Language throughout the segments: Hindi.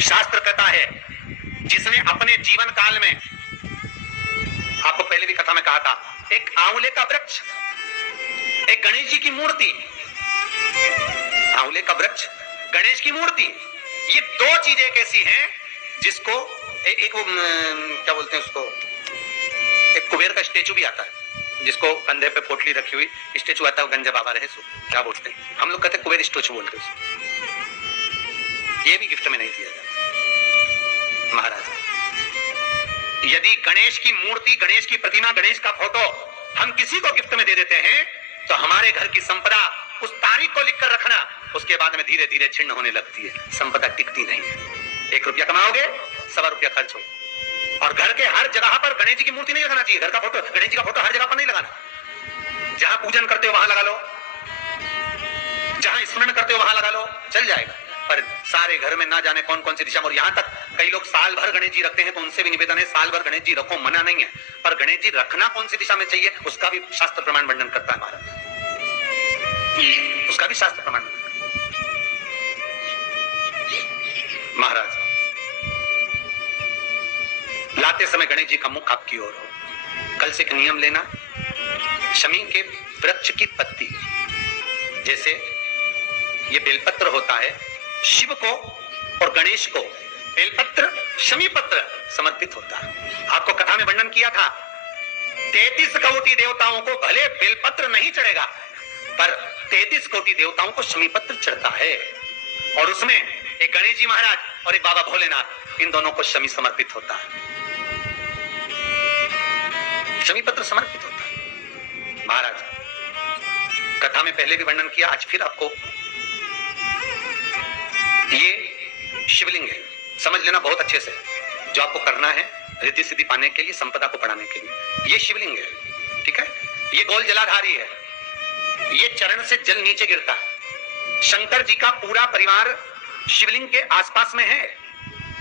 शास्त्र कहता है जिसने अपने जीवन काल में, आपको पहले भी कथा में कहा था, एक आंवले का वृक्ष, एक गणेश जी की मूर्ति, आंवले का वृक्ष, गणेश की मूर्ति, ये दो चीजें एक ऐसी हैं जिसको एक वो क्या बोलते हैं उसको, एक कुबेर का स्टेचू भी आता है जिसको कंधे पे पोटली रखी हुई स्टेचू आता है, गंजा बाबा रहे सो क्या बोलते हैं, हम लोग कहते हैं कुबेर स्टेचू बोलते हैं उसको। ये भी गिफ्ट में नहीं दिया जाता महाराज। यदि गणेश की मूर्ति, गणेश की प्रतिमा, गणेश का फोटो हम किसी को गिफ्ट में दे देते हैं तो हमारे घर की संपदा, उस तारीख को लिखकर रखना, उसके बाद में धीरे धीरे छिन्न होने लगती है, संपदा टिकती नहीं है। 1 रुपया कमाओगे, 1.25 रुपया खर्च हो। और घर के हर जगह पर गणेश जी की मूर्ति नहीं लगाना चाहिए, घर का फोटो, गणेश जी का फोटो हर जगह पर नहीं लगाना। जहां पूजन करते हो वहां लगा लो, जहां स्मरण करते हो वहां लगा लो, चल जाएगा। पर सारे घर में ना जाने कौन कौन सी दिशा में, और यहां तक कई लोग साल भर गणेश जी रखते हैं, तो उनसे भी निवेदन है साल भर गणेश जी रखो, मना नहीं है, पर गणेश जी रखना कौन सी दिशा में चाहिए उसका भी शास्त्र प्रमाण वर्णन करता है महाराज, उसका भी शास्त्र प्रमाण महाराज। लाते समय गणेश जी का मुख आपकी ओर हो। कल से एक नियम लेना, शमी के वृक्ष की पत्ती, जैसे ये बेलपत्र होता है, शिव को और गणेश को बेलपत्र, शमी पत्र समर्पित होता है। आपको कथा में वर्णन किया था 33 कोटि देवताओं को भले बेलपत्र नहीं चढ़ेगा, पर 33 कोटि देवताओं को शमी पत्र चढ़ता है, और उसमें एक गणेश जी महाराज और एक बाबा भोलेनाथ, इन दोनों को शमी समर्पित होता है, शमी पत्र समर्पित होता है महाराज। कथा में पहले भी वर्णन किया, आज फिर आपको, ये शिवलिंग है, समझ लेना बहुत अच्छे से, जो आपको करना है रिद्धि सिद्धि पाने के लिए, संपदा को बढ़ाने के लिए, ये शिवलिंग है, ठीक है। ये गोल जलाधारी है, ये चरण से जल नीचे गिरता है। शंकर जी का पूरा परिवार शिवलिंग के आसपास में है।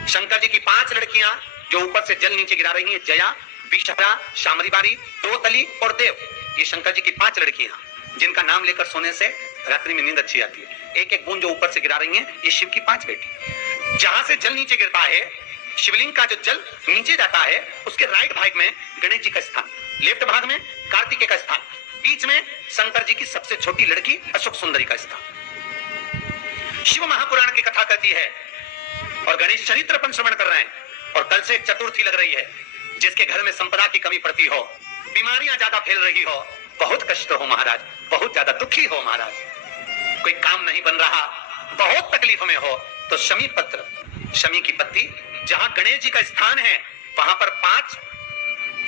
शंकर जी की 5 लड़कियां जो ऊपर से जल नीचे गिरा रही हैं, जया, विषहरा, शामरीबारी, दोतली और देव, ये शंकर जी की 5 लड़कियां जिनका नाम लेकर सोने से रात्रि में नींद अच्छी आती है। एक एक बूंद जो ऊपर से गिरा रही हैं, ये शिव की 5 बेटी। जहां से जल नीचे गिरता है, शिवलिंग का जो जल नीचे जाता है, उसके राइट भाग में गणेश जी का स्थान, लेफ्ट भाग में कार्तिकेय का स्थान, बीच में शंकर जी की सबसे छोटी लड़की अशोक सुंदरी का स्थान। शिव महापुराण की कथा कहती है, और गणेश चरित्र अपन श्रवण कर रहे हैं, और कल से चतुर्थी लग रही है। जिसके घर में संपदा की कमी पड़ती हो, बीमारियां ज्यादा फैल रही हो, बहुत कष्ट हो महाराज, बहुत ज्यादा दुखी हो महाराज, कोई काम नहीं बन रहा, बहुत तकलीफ में हो, तो शमी पत्र, शमी की पत्ती, जहां गणेश जी का स्थान है वहां पर 5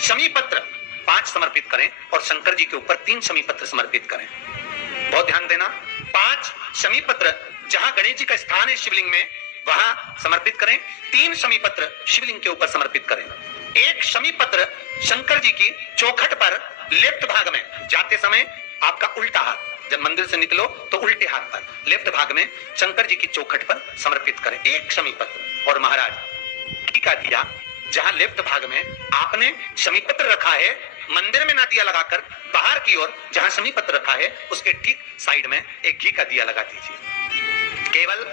शमी पत्र 5 समर्पित करें, और शंकर जी के ऊपर 3 शमी पत्र समर्पित करें। बहुत ध्यान देना, 5 शमी पत्र जहां गणेश जी का स्थान है शिवलिंग में, वहां समर्पित करें। 3 शमी पत्र शिवलिंग के ऊपर समर्पित करें। 1 शमी पत्र शंकर जी की चौखट पर लेफ्ट भाग में, जाते समय आपका उल्टा हाथ, जब मंदिर से निकलो तो उल्टे हाथ पर लेफ्ट भाग में शंकर जी की चौखट पर समर्पित करें 1 शमी पत्र। और महाराज टीका दिया, जहां लेफ्ट भाग में आपने शमी पत्र रखा है, मंदिर में ना दिया लगाकर, बाहर की ओर जहां शमी पत्र रखा है उसके ठीक साइड में एक घी का दिया लगा दीजिए। केवल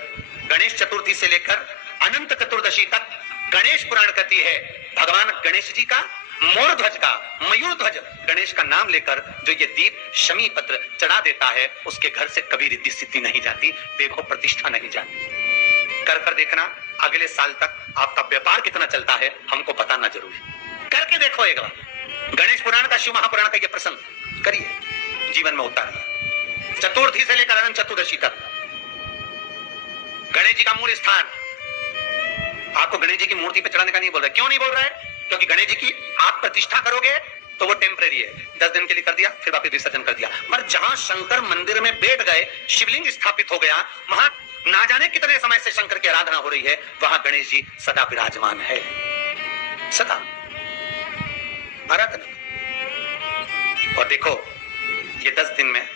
गणेश चतुर्थी से लेकर अनंत चतुर्दशी तक गणेश पुराण कहती है, भगवान गणेश जी का, मोर ध्वज का, मयूर ध्वज गणेश का नाम लेकर जो ये दीप शमी पत्र चढ़ा देता है, उसके घर से कभी रिद्धि सिद्धि नहीं जाती, वैभव प्रतिष्ठा नहीं जाती। कर कर देखना, अगले साल तक आपका व्यापार कितना चलता है हमको बताना जरूरी, करके देखो एक बार। गणेश पुराण का, शिव महापुराण का ये प्रसंग करिए, जीवन में उतारिए। चतुर्थी से लेकर अनंत चतुर्दशी तक गणेश जी का मूल स्थान, आपको गणेश जी की मूर्ति पे चढ़ाने का नहीं बोल रहा है। क्यों नहीं बोल रहा है? क्योंकि गणेश जी की आप प्रतिष्ठा करोगे तो वो टेम्परेरी है, 10 दिन के लिए कर दिया, फिर वापस विसर्जन कर दिया। पर जहां शंकर मंदिर में बैठ गए, शिवलिंग स्थापित हो गया, वहां ना जाने कितने समय से शंकर की आराधना हो रही है, वहां गणेश जी सदा विराजमान है, सदा आराधना। और देखो, ये 10 दिन में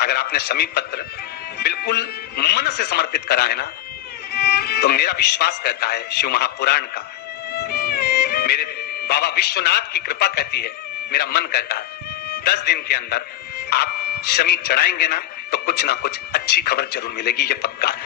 अगर आपने शमी पत्र बिल्कुल मन से समर्पित करा है ना, तो मेरा विश्वास कहता है, शिव महापुराण का, मेरे बाबा विश्वनाथ की कृपा कहती है, मेरा मन कहता है, 10 दिन के अंदर आप शमी चढ़ाएंगे ना, तो कुछ ना कुछ अच्छी खबर जरूर मिलेगी, ये पक्का है।